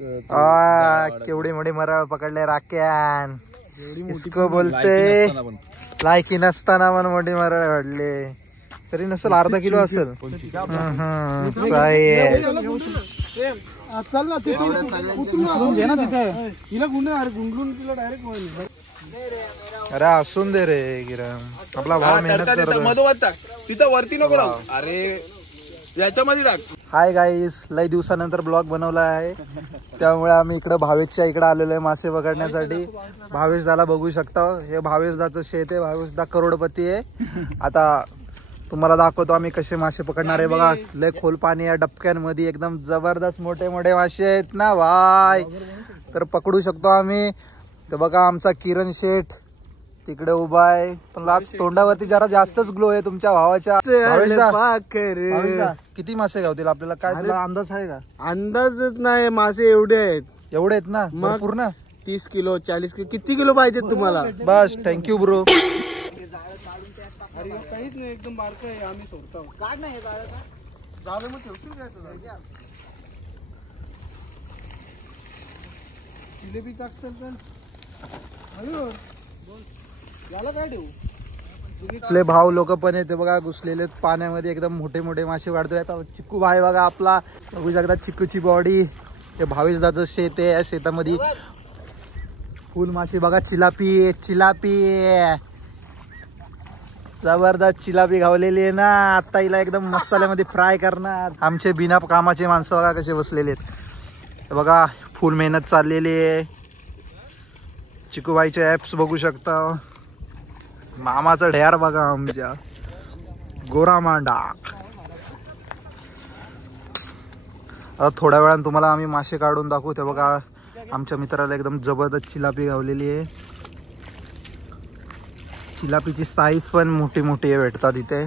केवढी मोठी मराळ पकडले राख्यान. इसको बोलते लायकी नसताना पण मोठी मराळ पडले. तरी नसेल अर्धा किलो असेल. अरे असून दे रे किरण, आपला भाव मेहनत करतो. तिथं वरती नको लावू. अरे याच्यामध्ये टाक. हाय गाईस, लई दिवसानंतर ब्लॉग बनवला आहे. त्यामुळे आम्ही इकडे भावेशच्या इकडे आलेलो आहे मासे पकडण्यासाठी. भावेश दाला बघू शकता, हे भावेश दाचं शेत आहे. भावेश दा करोडपती आहे. आता तुम्हाला दाखवतो आम्ही कसे मासे पकडणार आहे. बघा लय खोल पाणी आहे डबक्यांमध्ये, एकदम जबरदस्त मोठे मोठे मासे आहेत ना भाई, तर पकडू शकतो आम्ही. तर बघा आमचा किरण शेठ तिकडे उभा आहे, पण आज तोंडावरती जरा जास्तच ग्लो आहे तुमच्या भावाच्या. किती मासे गावतील आपल्याला, काय तुला अंदाज आहे का? अंदाजच नाही, मासे एवढे आहेत. एवढे आहेत ना पूर्ण 30 किलो 40 किलो. किती किलो पाहिजेत तुम्हाला? बस थँक्यू ब्रो. काहीच नाही, एकदम बारक आहे. आम्ही सोडतो. काढ ना हे जाळं मग ठेवशील काय तुला? जिलेबी टाकतात याला काय ठेवू? आपले भाव लोक पण येते बघा घुसलेले पाण्यामध्ये, एकदम मोठे मोठे मासे वाढतोय. आता चिक्कू भाई बघा आपला, बघू शकता चिक्कूची बॉडी. हे भावेशदाचं शेत आहे, या शेतामध्ये फुल मासे बघा. चिलापी चिलापी जबरदस्त चिलापी घावलेली आहे ना. आता हिला एकदम मसाल्यामध्ये फ्राय करणार. आमचे बिना कामाचे माणसं बघा कसे बसलेले आहेत. बघा फुल मेहनत चाललेली आहे. चिकूबाईचे ऍप्स बघू शकता. मामाचा ढेर बघा आमच्या, गोरा मांडा. आता थोड्या वेळानं तुम्हाला आम्ही मासे काढून दाखवू. ते बघा आमच्या मित्राला एकदम जबरदस्त चिलापी घावलेली आहे. चिलापीची साईज पण मोठी मोठी आहे, भेटतात इथे.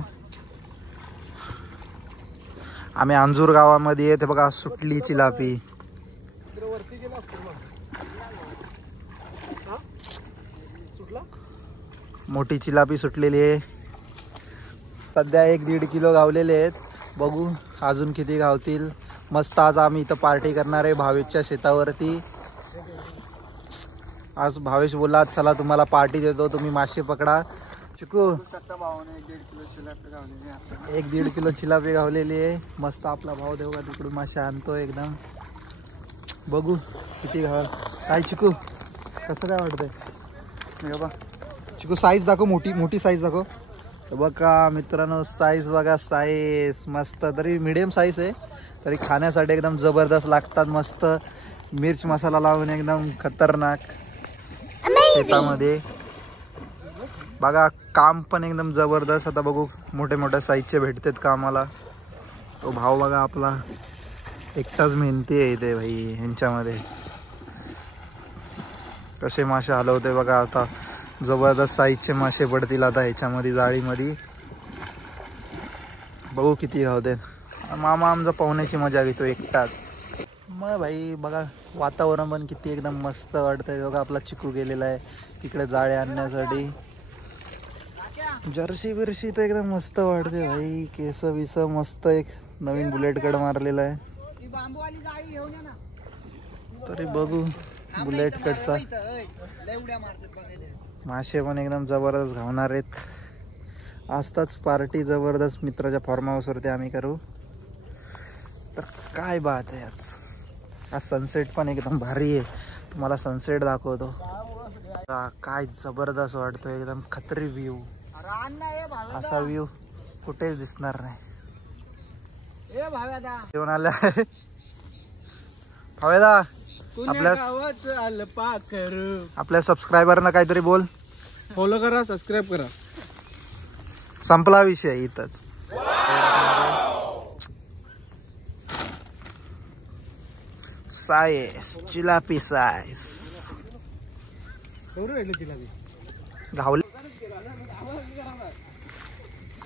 आम्ही अंजूर गावामध्ये आहे. ते बघा सुटली चिलापी. मोठी चिलापी सुटलेली आहे. सध्या 1-1.5 किलो गावलेले आहेत. बघू अजून किती गावतील. मस्त आज आम्ही इथं पार्टी करणार आहे भावेशच्या शेतावरती. आज भावेश बोलला चला तुम्हाला पार्टी देतो, तुम्ही मासे पकडा. चिकू 1-1.5 किलो चिलापी गावलेली आहे. मस्त आपला भाव देऊ का तिकडून मासे आणतो एकदम. बघू किती गाव. काय चिकू कसं काय वाटतंय? बाबा चिकू साईज दाखव, मोठी मोठी साईज दाखव. बघा मित्रांनो साईज बघा, साईज मस्त. तरी मिडियम साईज आहे, तरी खाण्यासाठी एकदम जबरदस्त लागतात. मस्त मिर्च मसाला लावून एकदम खतरनाक शेतामध्ये. बघा काम पण एकदम जबरदस्त. आता बघू मोठे मोठ्या साईजचे भेटतात का आम्हाला. तो भाव बघा आपला एकटाच मेहनती आहे इथे भाई. ह्यांच्यामध्ये कसे मासे हलवते बघा. आता जबरदस्त साईजचे मासे पडतील आता ह्याच्यामध्ये जाळीमध्ये. बघू किती गावते. मामा आमचा पाहुण्याची मजा घेतो एकटाच. मग भाई बघा वातावरण पण किती एकदम मस्त वाटतंय. बघा आपला चिकू गेलेला आहे तिकडे जाळे आणण्यासाठी. जर्सी बिर्सी तर एकदम मस्त वाटते भाई. केस बिस मस्त. एक नवीन बुलेट कड मारलेला आहे. तरी बघू बुलेट कडचा मासे पण एकदम जबरदस्त घावणार आहेत. आजताच पार्टी जबरदस्त मित्राच्या फार्म हाऊसवरती आम्ही करू. तर काय बात आहे आज. हा सनसेट पण एकदम भारी आहे. तुम्हाला सनसेट दाखवतो. काय जबरदस्त वाटतो, एकदम खतरी व्ह्यू. असा व्ह्यू कुठेच दिसणार नाही. जेवण आलं भावेदा. आपल्या सबस्क्रायबरना काहीतरी बोल. फॉलो करा, सबस्क्राईब करा. संपला विषय इथंच. साईज चिलापी साईज घावले.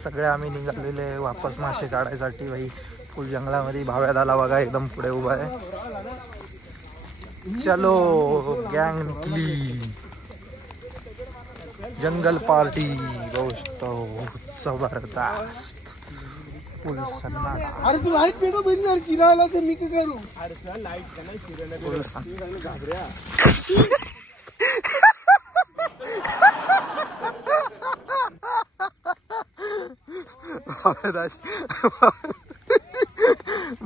सगळे आम्ही निघालेले वापस मासे काढायसाठी भाई. फुल जंगलामध्ये भाव्यादाला बघा एकदम पुढे उभा आहे. चलो गँग निकली. जंगल पार्टी बघू शकतो जबरदस्त. फुल सन्नाटा. अरे तू लाईट पेटो बंद जर चिरायला तर मी काय करू. फुल सन्नाटा.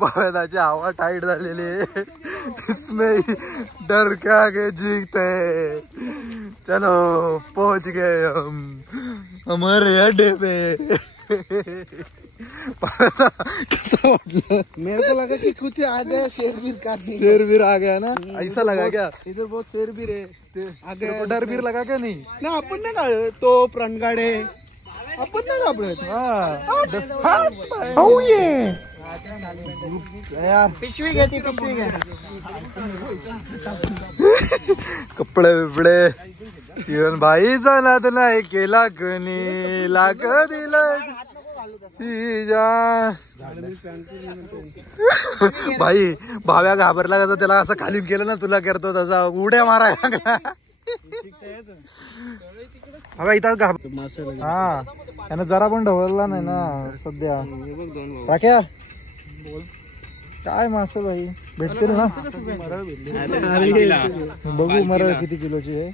बावेदाची हवा टाईट झालेली आहे. इसमें डर के आगे जीते. चलो पहुंच गए हम हमारे अड्डे पे. कैसा वाटलं? मेरे को लगा कि कुछ आ गया शेरवीर काटने. शेरवीर आ गया ना. ऐसा लगा क्या? इधर बहुत शेरवीर है. तेरे को डर बीर लगा क्या नहीं? ना आपण नाही का तो प्रणगाडे आपण नाही घाबरत. यार पिशवी घेते पिशवी घे. कपडे बिपडे येऊन भाईचा नाद नाही केला कनी लाग दिलं भाई. भाव्या घाबरला का त्याला असं खाली केलं ना तुला करतो तसा उड्या मारा. भाव्या इथं घाबर. हा त्यानं जरा पण ढवळला नाही ना सध्या. राख्या काय मासं भाई भेटतील ना. बघू मरळ किती किलोची आहे.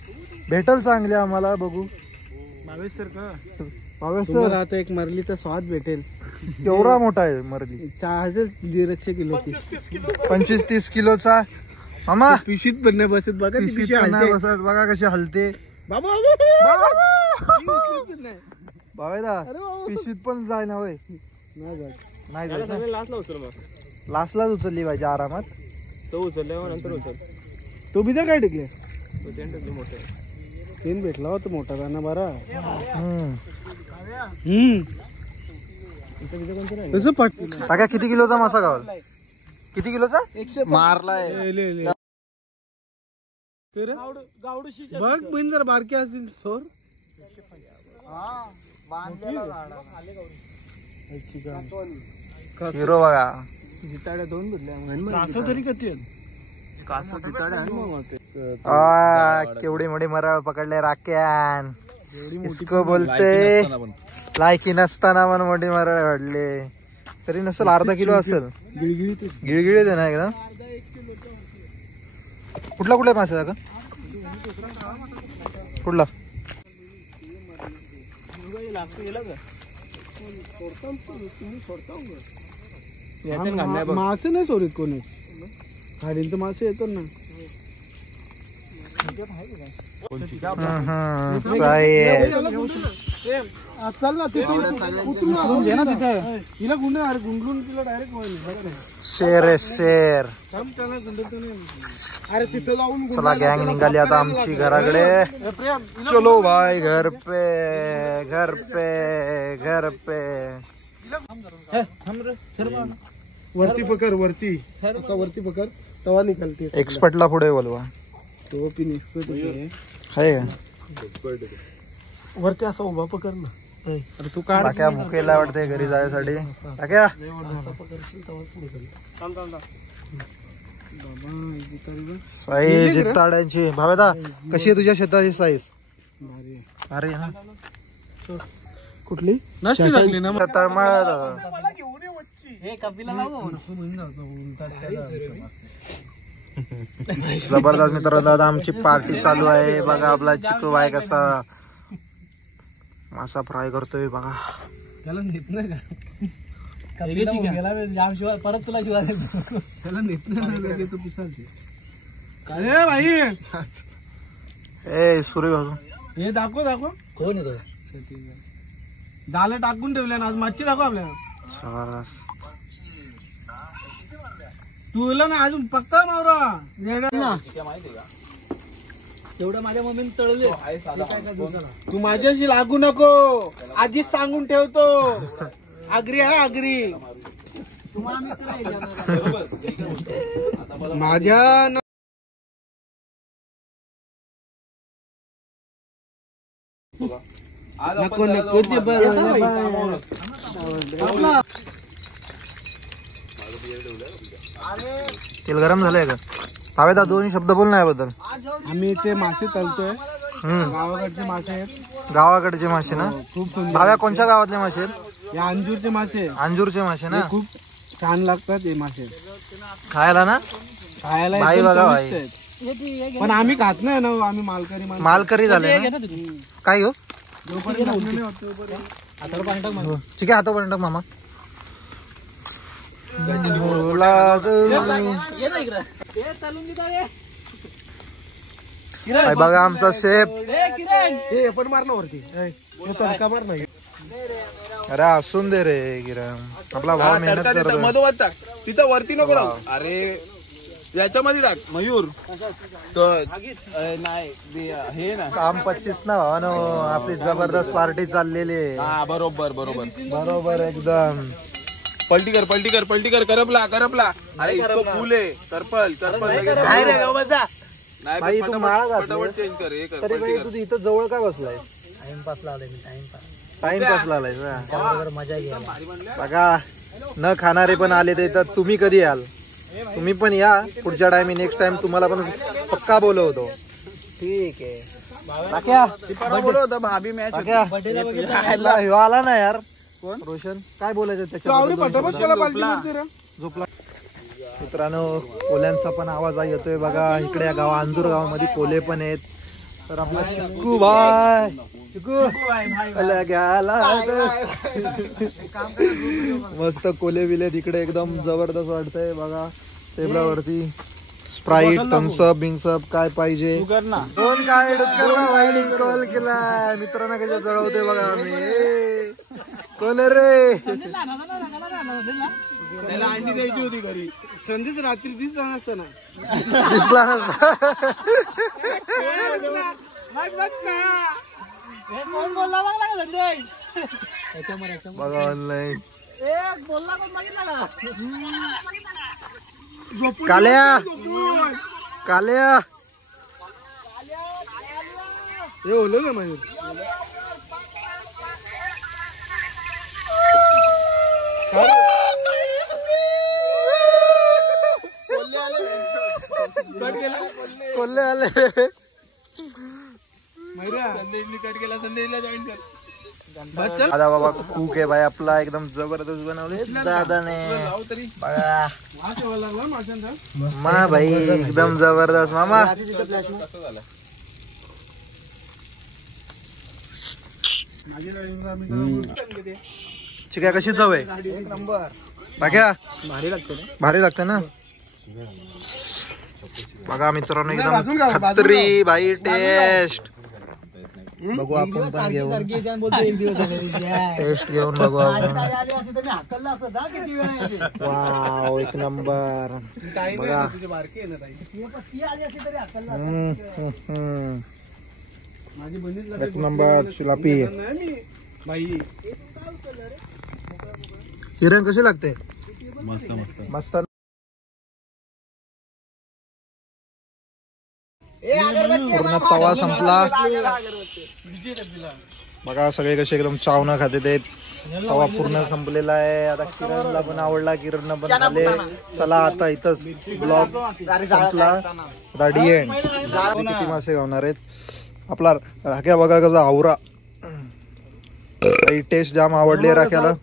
भेटल चांगली आम्हाला. बघू 22 आता एक मरली तर स्वाद भेटेल. केवढा मोठा आहे मरली. 150 किलोची 25-30 किलोचा. मामा पिशीत पण नाही बसत बघा. ती पिशवी हलते. बसत बघा कशी हलते. बाबा बाबा पिशवीत पण जाय ना होय. नाही जात. लास्टलाच उचलली पाहिजे आरामात. तो उचलल्यावर नंतर उचल. तो बिजा काय टिकले. तीन भेटला होता मोठा गाणं बरा. तसं टाका. किती किलोचा मासा गावल? किती किलोचा मारलाय? बघ पण जर बारके असतील सोर. हिरो बघा. जिताड्या 2 भेटल्या तरी किती. केवढी मोठी मराळ पकडले राख्यान. इसको बोलते लायकी नसताना पण मोठी मराळ वाढले. तरी नसेल अर्धा किलो असेल. गिळगिळीत आहे ना एकदम. कुठला कुठला मासा का? कुठला? मासे नाही सोडत कोणी. खाडील तर मासे येतो ना. चल ना तिथे हिला गुंडून तिला डायरेक्ट शेर शेर. अरे तिथे जाऊन चला गँग निघाली आता आमची घराकडे. चलो भाई घर पे घर पे घर पे. वरती पकड. वरती वरती पकड तवा निघालते. एक्सपर्टला पुढे बोलवा. तो पिन एक्सपर्ट आहे वरती असा उभा पकड ना. अरे तू काय भुकेला वाटते घरी जायसाठी. टाक्या साईज जिताड्यांची. भावेदा कशी आहे तुझ्या शेताची साईज? अरे ना कुठली नसती लागली ना. तळमळ जबरदस्त मित्रांनो. आता आमची पार्टी चालू आहे. बघा आपला चिकू बाय कसा मासा फ्राय करतोय बघा. त्याला नेत नाही का परत तुला शिवाय त्याला नेत नाही भाई. ए सुरे भाऊ हे दाखव कोण येतो. झालं टाकून ठेवल्या ना आज. मच्छी दाखव आपल्याला. तुला ना अजून पक्का मावरा एवढं माझ्या मम्मीने तळले. तू माझ्याशी लागू नको आधीच सांगून ठेवतो. आगरी आहे आगरी. माझ्या नको नको तेल गरम झालंय का? हवेदा 2 शब्द बोल ना याबद्दल. आम्ही ते मासे तळतोय. गावाकडचे मासे आहेत. गावाकडचे मासे ना. खूप सुंदर. भाव्या कोणत्या गावातले मासे आहेत? हे अंजूरचे मासे. अंजूरचे मासे ना, खूप छान लागतात हे मासे खायला ना. खायला. बाई एकदम बघा चविष्ट आहेत. पण आम्ही खात नाही ना, आम्ही मालकरी माणसं. मालकरी झाले ना. काय हो जोपर्यंत लग्न नाही होत तोपर्यंत. हो. ठीक आहे, हातापर्यंत टाक मामा. काय बघा आमचा शेफ. हे पण मार ना वरती. तडका मार नाही. अरे असून दे रे किरण, आपला भाव मेहनत करतो. मधोमध टाक, तिथं वरती नको टाक. अरे याच्यामध्ये टाक मयूर. नाही हे ना काम 25 ना भावानो, आपली जबरदस्त पार्टी चाललेली आहे. हा बरोबर बरोबर बरोबर एकदम. पलटी कर पलटी कर पलटी कर. करपला करपला. अरे इसको फूल आहे. करपल करपल. नाही बाई, तू माळा घातलीस. फटाफट चेंज कर. हे कर तरी बाई तू इथं जवळ का बसलाय? टाइमपासला आलोय मी. टाइमपासला आलाय ना. त्याबरोबर मजा घ्या. बघा, न खाणारे पण आले ते, तर तुम्ही कधी याल? तुम्ही पण या पुढच्या टाइम. नेक्स्ट टाइम तुम्हाला पण पक्का बोलवतो. ठीक आहे. बोलवतो भाभी मॅच. ह्यो आला ना यार. कोण? रोशन. काय बोलायचं त्याच्या? झोपला. मित्रांनो, कोल्यांचा पण आवाज येतोय बघा. इकडे या गाव अंजूर गावामध्ये कोले पण आहेत. तर आपला चिकू भाई, चिकू मस्त कोले बिले तिकडे एकदम जबरदस्त वाटतंय बघा. टेबलावरती स्प्राईट, थम्सअप बिंगसअप काय पाहिजे. दोन काय कॉल केला मित्रांना. कशा जळवते बघा आम्ही. कोण रे? त्याला अंडी द्यायची होती घरी. संदेश रात्री दिसला नसता ना. दिसला नसता. कोण बोलला बघला का संदेश? बघा ऑनलाईन. बोलला कोण बघितला का? काल्या काल्या हे बोललो ना मयूर. कोल्हे आले. संदेशनी कट केला. संदेशला जॉईन कर. दादा बाबा कूक आहे भाई आपला. एकदम जबरदस्त बनवले दादाने बघा. मा भाई एकदम जबरदस्त. मामा चिका कशी चव आहे? बाक्या भारी लागते ना. बघा मित्रांनो, एकदम खत्री भाई टेस्ट. बघू आपण पण घेऊन टेस्ट घेऊन बघू आपण. वाव, एक नंबर बघा. एक नंबर चिलापी. किरण कशी लागते? मस्त मस्त मस्त. पूर्ण तवा संपला बघा. सगळे कसे एकदम चावना खाते ते. तवा पूर्ण संपलेला आहे. आता किरणला पण आवडला, किरण पण खाले. चला आता इथंच ब्लॉग संपला. आता डिएंड. किती मासे गावणार आहेत आपला राख्या बघा कसा आवरा. टेस्ट जाम आवडली राख्याला.